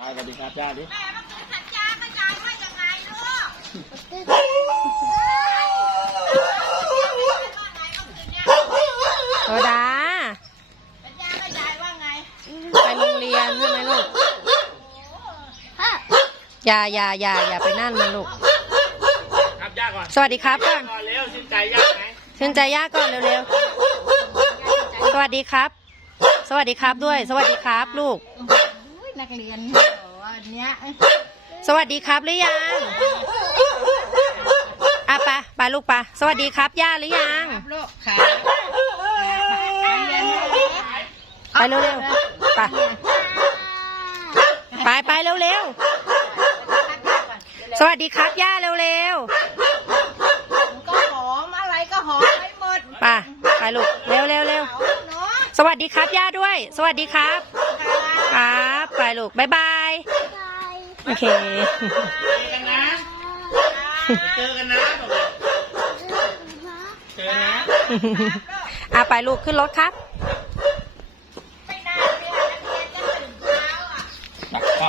อ่าสวัสดีครับย่าดิแม่เมื่อกี้สัญญากับยายว่ายังไงลูกว่าไงเมื่อกี้เนี่ยโซดา สัญญากับยายว่าไงไปโรงเรียนใช่ไหมลูก อย่าอย่าอย่าอย่าไปนั่นมันลูก ครับย่าก่อนสวัสดีครับก่อนก่อนเร็วชื่นใจย่าไหมชื่นใจย่าก่อนเร็วๆ สวัสดีครับ สวัสดีครับด้วย สวัสดีครับ ลูกอุ้ย นักเรียนบอกว่าเนี้ยสวัสดีครับหรือยังอะไปไปลูกไปสวัสดีครับย่าหรือยังครับลูกค่ะเรียนมาไปเร็วๆไปไปไปเร็วๆสวัสดีครับย่าเร็วก็หอมอะไรก็หอมไปหมดๆไปไปลูกเร็วเร็วเร็วเอาเนาะสวัสดีครับย่าด้วย สวัสดีครับครับ ไปลูกบ๊ายบาย โอเค เจอกันนะ เจอกันนะบอกเลยเจอนะ อะไปลูกขึ้นรถครับ